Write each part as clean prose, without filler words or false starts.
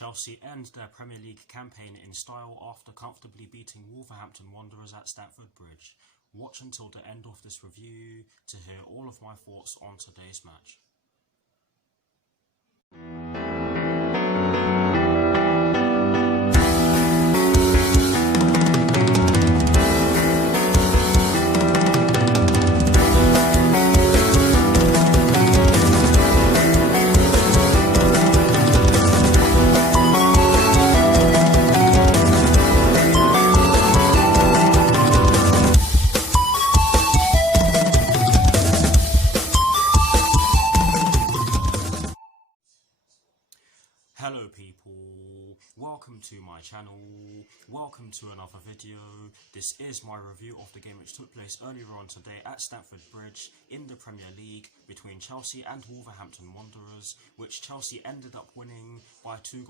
Chelsea end their Premier League campaign in style after comfortably beating Wolverhampton Wanderers at Stamford Bridge. Watch until the end of this review to hear all of my thoughts on today's match. Hello people, welcome to my channel, welcome to another video. This is my review of the game which took place earlier on today at Stamford Bridge in the Premier League between Chelsea and Wolverhampton Wanderers, which Chelsea ended up winning by 2-0.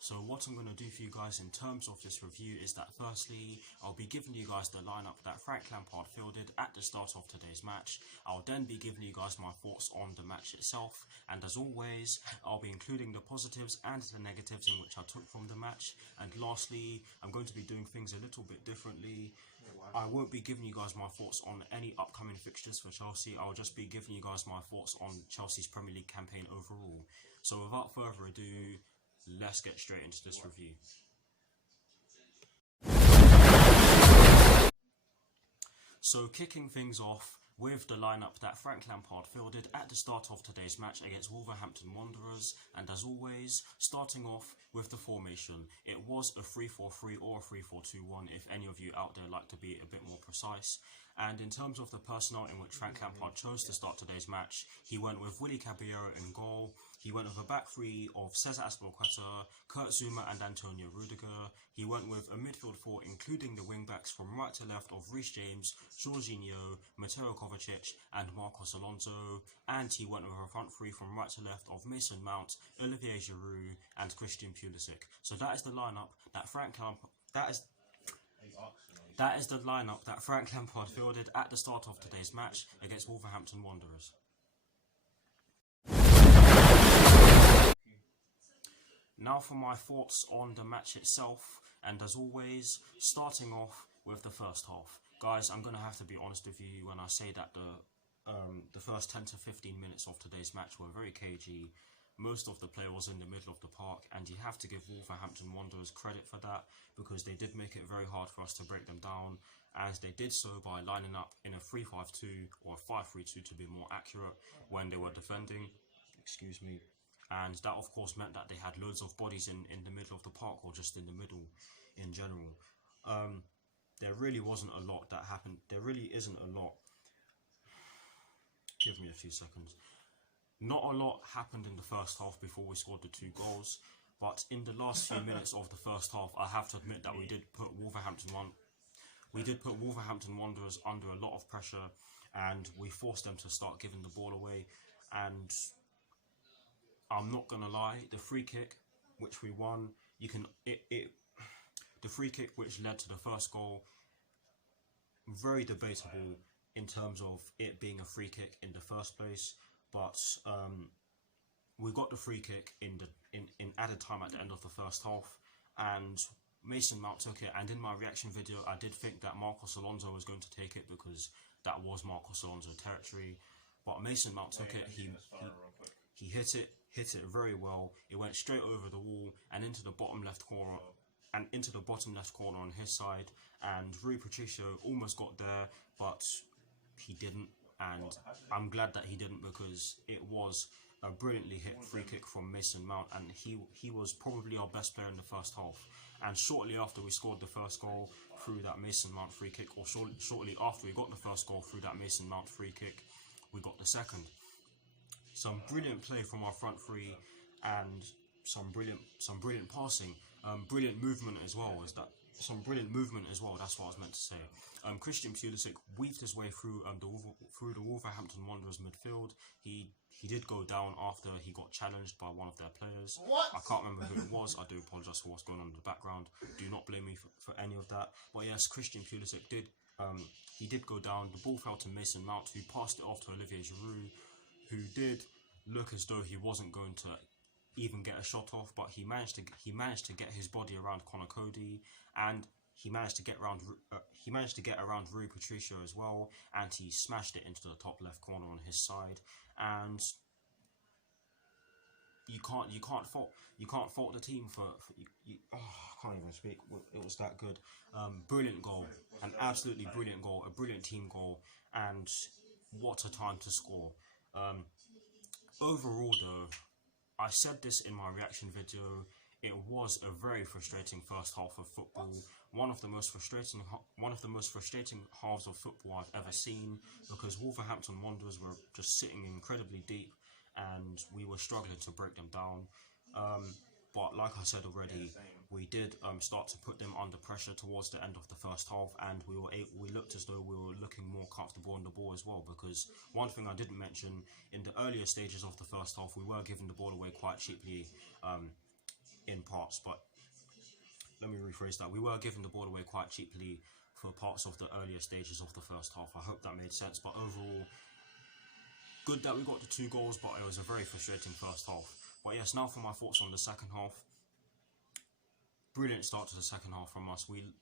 So what I'm going to do for you guys in terms of this review is that firstly, I'll be giving you guys the lineup that Frank Lampard fielded at the start of today's match. I'll then be giving you guys my thoughts on the match itself, and as always, I'll be including the positives and the negatives in which I took from the match. And lastly, I'm going to be doing things a little bit differently. I won't be giving you guys my thoughts on any upcoming fixtures for Chelsea. I'll just be giving you guys my thoughts on Chelsea's Premier League campaign overall. So without further ado, let's get straight into this review. So kicking things off with the lineup that Frank Lampard fielded at the start of today's match against Wolverhampton Wanderers, and as always, starting off with the formation. It was a 3-4-3 or a 3-4-2-1 if any of you out there like to be a bit more precise. And in terms of the personnel in which Frank Lampard chose to start today's match, he went with Willy Caballero in goal. He went with a back three of Cesar Azpilicueta, Kurt Zouma and Antonio Rudiger. He went with a midfield four including the wing-backs from right to left of Reece James, Jorginho, Mateo Kovacic and Marcos Alonso. And he went with a front three from right to left of Mason Mount, Olivier Giroud and Christian Pulisic. So that is the lineup that Frank Lampard... That is the lineup that Frank Lampard fielded at the start of today's match against Wolverhampton Wanderers. Now for my thoughts on the match itself, and as always, starting off with the first half. Guys, I'm going to have to be honest with you when I say that the first 10 to 15 minutes of today's match were very cagey. Most of the play was in the middle of the park, and you have to give Wolverhampton Wanderers credit for that, because they did make it very hard for us to break them down, as they did so by lining up in a 3-5-2 or a 5-3-2 to be more accurate when they were defending. Excuse me. And that of course meant that they had loads of bodies in the middle of the park, or just in the middle in general. There really wasn't a lot that happened. There really isn't a lot. Give me a few seconds. Not a lot happened in the first half before we scored the 2 goals, but in the last few minutes of the first half, I have to admit that we did put Wolverhampton Wanderers under a lot of pressure, and we forced them to start giving the ball away. And I'm not gonna lie, the free kick which we won, the free kick which led to the first goal, very debatable in terms of it being a free kick in the first place. But we got the free kick in added time at the end of the first half, and Mason Mount took it. And in my reaction video, I did think that Marcos Alonso was going to take it, because that was Marcos Alonso territory. But Mason Mount took it. He hit it very well. It went straight over the wall and into the bottom left corner, on his side. And Rui Patricio almost got there, but he didn't. And I'm glad that he didn't, because it was a brilliantly hit free kick from Mason Mount, and he was probably our best player in the first half. And shortly after we scored the first goal through that Mason Mount free kick, or shortly after we got the first goal through that Mason Mount free kick, we got the second. Some brilliant play from our front three, and some brilliant passing, brilliant movement as well. That's what I was meant to say. Christian Pulisic weaved his way through the Wolverhampton Wanderers midfield. He did go down after he got challenged by one of their players. What? I can't remember who it was. I do apologise for what's going on in the background. Do not blame me for any of that. But yes, Christian Pulisic did he did go down. The ball fell to Mason Mount, who passed it off to Olivier Giroud, who did look as though he wasn't going to even get a shot off, but he managed to get his body around Conor Cody, and he managed to get around Rui Patricio as well, and he smashed it into the top left corner on his side. And you can't fault the team for I can't even speak. It was that good. Brilliant goal, an absolutely brilliant goal, a brilliant team goal, and what a time to score. Overall though, I said this in my reaction video, it was a very frustrating first half of football. One of the most frustrating halves of football I've ever seen, because Wolverhampton Wanderers were just sitting incredibly deep and we were struggling to break them down. But like I said already, we did start to put them under pressure towards the end of the first half, and we looked as though we were looking more comfortable on the ball as well. Because one thing I didn't mention, in the earlier stages of the first half, we were giving the ball away quite cheaply in parts. But let me rephrase that: we were giving the ball away quite cheaply for parts of the earlier stages of the first half. I hope that made sense. But overall, good that we got the 2 goals, but it was a very frustrating first half. But yes, now for my thoughts on the second half. Brilliant start to the second half from us. We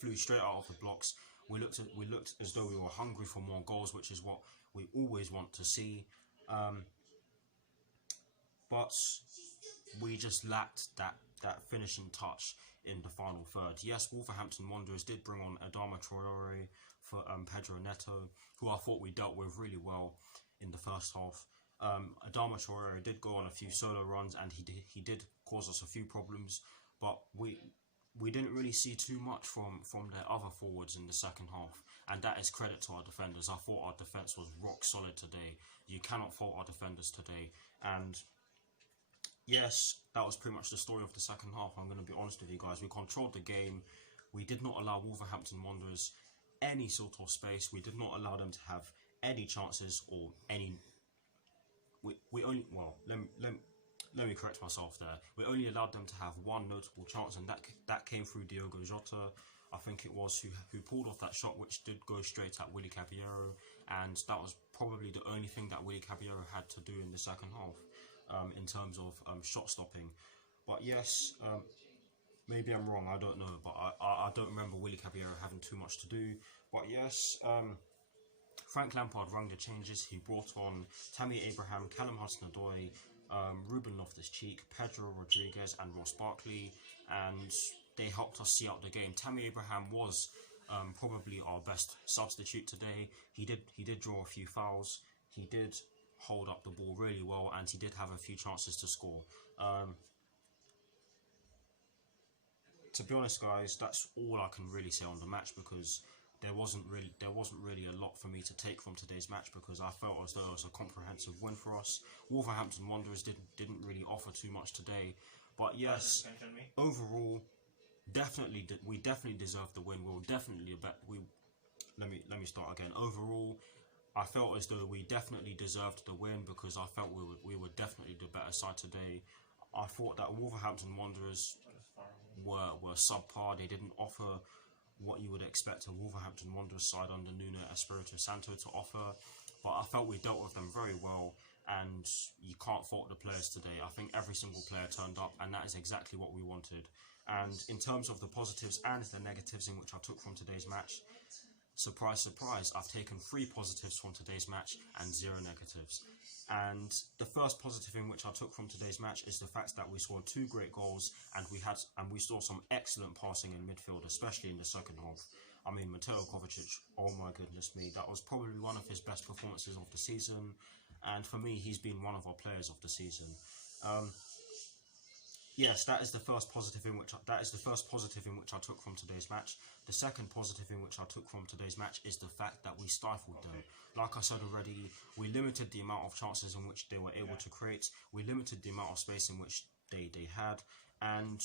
flew straight out of the blocks. We looked as though we were hungry for more goals, which is what we always want to see. But we just lacked that finishing touch in the final third. Yes, Wolverhampton Wanderers did bring on Adama Traore for Pedro Neto, who I thought we dealt with really well in the first half. Adama Traore did go on a few solo runs, and he did cause us a few problems, but we didn't really see too much from their other forwards in the second half, and that is credit to our defenders. I thought our defence was rock solid today. You cannot fault our defenders today, and yes, that was pretty much the story of the second half. I'm going to be honest with you guys. We controlled the game. We did not allow Wolverhampton Wanderers any sort of space. We did not allow them to have any chances or any. We only, well, let me correct myself there. We only allowed them to have one notable chance, and that came through Diogo Jota, I think it was, who pulled off that shot, which did go straight at Willy Caballero, and that was probably the only thing that Willy Caballero had to do in the second half, in terms of shot stopping. But yes, maybe I'm wrong, I don't know, but I don't remember Willy Caballero having too much to do. But yes, Frank Lampard rang the changes. He brought on Tammy Abraham, Callum Hudson-Odoi, Ruben Loftus-Cheek, Pedro Rodriguez and Ross Barkley, and they helped us see out the game. Tammy Abraham was probably our best substitute today. He did draw a few fouls, he did hold up the ball really well, and he did have a few chances to score. To be honest guys, that's all I can really say on the match, because there wasn't really a lot for me to take from today's match, because I felt as though it was a comprehensive win for us. Wolverhampton Wanderers didn't really offer too much today, but yes, overall, we definitely deserved the win. Let me start again. Overall, I felt as though we definitely deserved the win, because I felt we were definitely the better side today. I thought that Wolverhampton Wanderers were subpar. They didn't offer what you would expect a Wolverhampton Wanderers side under Nuno Espirito Santo to offer, but I felt we dealt with them very well, and you can't fault the players today. I think every single player turned up, and that is exactly what we wanted. And in terms of the positives and the negatives in which I took from today's match, surprise, surprise, I've taken 3 positives from today's match and 0 negatives. And the first positive in which I took from today's match is the fact that we scored 2 great goals, and we saw some excellent passing in midfield, especially in the second half. I mean, Mateo Kovacic, oh my goodness me, that was probably one of his best performances of the season, and for me, he's been one of our players of the season. Yes, that is the first positive in which I took from today's match. The second positive in which I took from today's match is the fact that we stifled them. Like I said already, we limited the amount of chances in which they were able to create. We limited the amount of space in which they had, and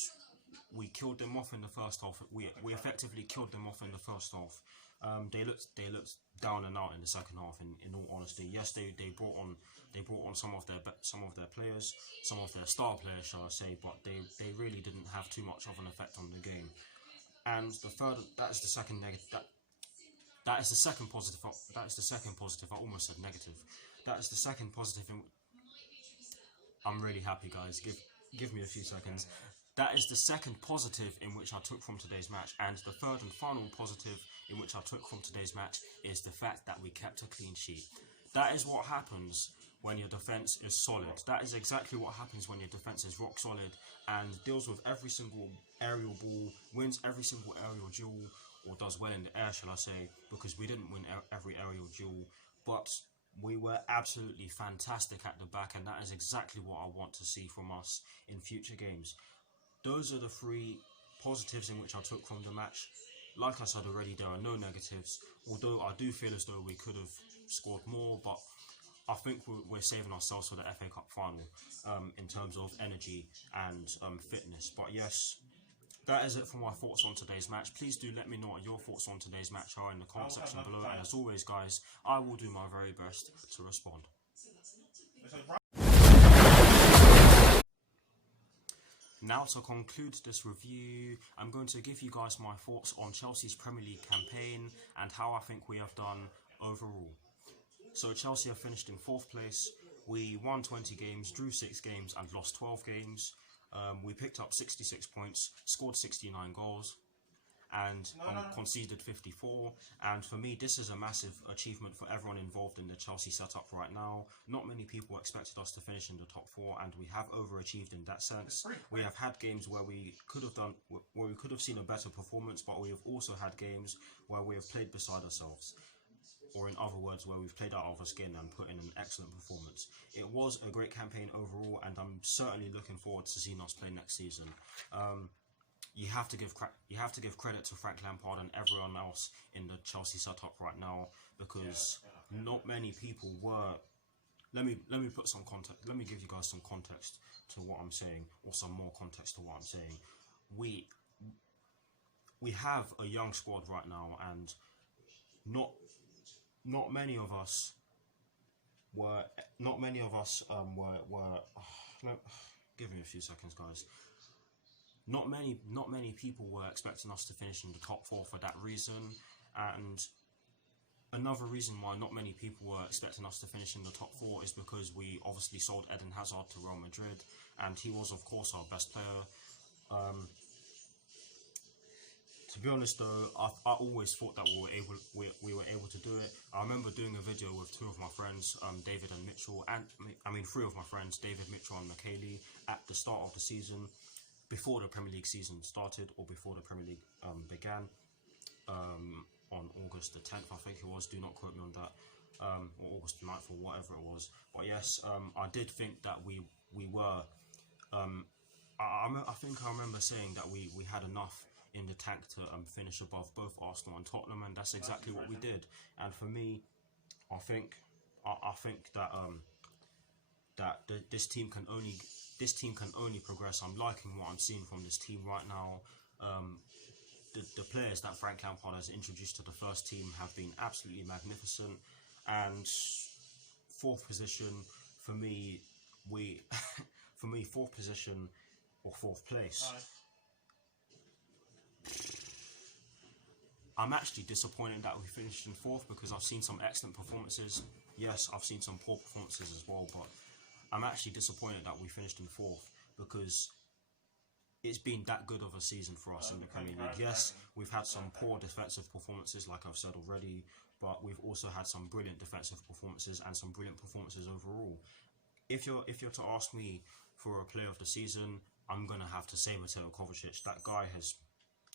we killed them off in the first half. We effectively killed them off in the first half. They looked down and out in the second half. In all honesty, yes, they brought on some of their players, some of their star players, shall I say, but they really didn't have too much of an effect on the game. And that is the second positive. I almost said negative. That is the second positive. I'm really happy, guys. Give me a few seconds. That is the second positive in which I took from today's match, and the third and final positive in which I took from today's match is the fact that we kept a clean sheet. That is what happens when your defence is solid. That is exactly what happens when your defence is rock solid and deals with every single aerial ball, wins every single aerial duel, or does well in the air, shall I say, because we didn't win every aerial duel, but we were absolutely fantastic at the back, and that is exactly what I want to see from us in future games. Those are the three positives in which I took from the match. Like I said already, there are no negatives, although I do feel as though we could have scored more, but I think we're saving ourselves for the FA Cup final in terms of energy and fitness. But yes, that is it for my thoughts on today's match. Please do let me know what your thoughts on today's match are in the comment section below, and as always, guys, I will do my very best to respond. Now, to conclude this review, I'm going to give you guys my thoughts on Chelsea's Premier League campaign and how I think we have done overall. So Chelsea have finished in 4th place. We won 20 games, drew 6 games and lost 12 games. We picked up 66 points, scored 69 goals and conceded 54. And for me, this is a massive achievement for everyone involved in the Chelsea setup right now. Not many people expected us to finish in the top 4, and we have overachieved in that sense. We have had games where we could have seen a better performance, but we have also had games where we have played beside ourselves. Or in other words, where we've played out of our skin and put in an excellent performance. It was a great campaign overall, and I'm certainly looking forward to seeing us play next season. You have to give credit to Frank Lampard and everyone else in the Chelsea setup right now, because not many people were. Let me put some context. Let me give you guys some context to what I'm saying, or some more context to what I'm saying. We have a young squad right now, and not many of us were. Give me a few seconds, guys. Not many people were expecting us to finish in the top 4 for that reason, and another reason why not many people were expecting us to finish in the top 4 is because we obviously sold Eden Hazard to Real Madrid, and he was of course our best player. To be honest though, I always thought that we were able to do it. I remember doing a video with 2 of my friends, David and Mitchell, and 3 of my friends, David, Mitchell and McKaylee, at the start of the season, before the Premier League season started, or before the Premier League began, on August the 10th, I think it was. Do not quote me on that, or August the 9th, or whatever it was. But yes, I did think that we were. I think I remember saying that we had enough in the tank to finish above both Arsenal and Tottenham, and that's exactly what we did. And for me, I think that this team can only progress. I'm liking what I'm seeing from this team right now. The players that Frank Lampard has introduced to the first team have been absolutely magnificent. And 4th position for me, for me, 4th position or 4th place. I'm actually disappointed that we finished in 4th, because I've seen some excellent performances. Yes, I've seen some poor performances as well, but I'm actually disappointed that we finished in 4th, because it's been that good of a season for us in the Premier League. Yes, we've had some poor defensive performances, like I've said already, but we've also had some brilliant defensive performances and some brilliant performances overall. If you're to ask me for a player of the season, I'm gonna have to say Mateo Kovacic. That guy has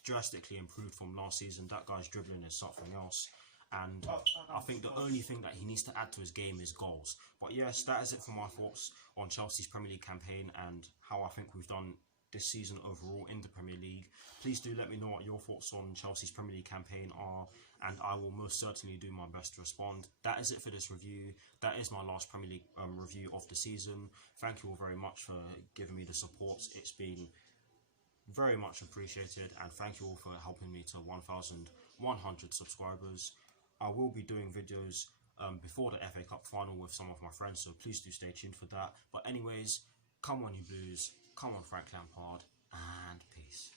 drastically improved from last season. That guy's dribbling is something else, and I think the only thing that he needs to add to his game is goals. But yes, that is it for my thoughts on Chelsea's Premier League campaign and how I think we've done this season overall in the Premier League. Please do let me know what your thoughts on Chelsea's Premier League campaign are, and I will most certainly do my best to respond. That is it for this review. That is my last Premier League review of the season. Thank you all very much for giving me the support. It's been very much appreciated, and thank you all for helping me to 1,100 subscribers. I will be doing videos before the FA Cup final with some of my friends, so please do stay tuned for that. But anyways, come on you Blues, come on Frank Lampard, and peace.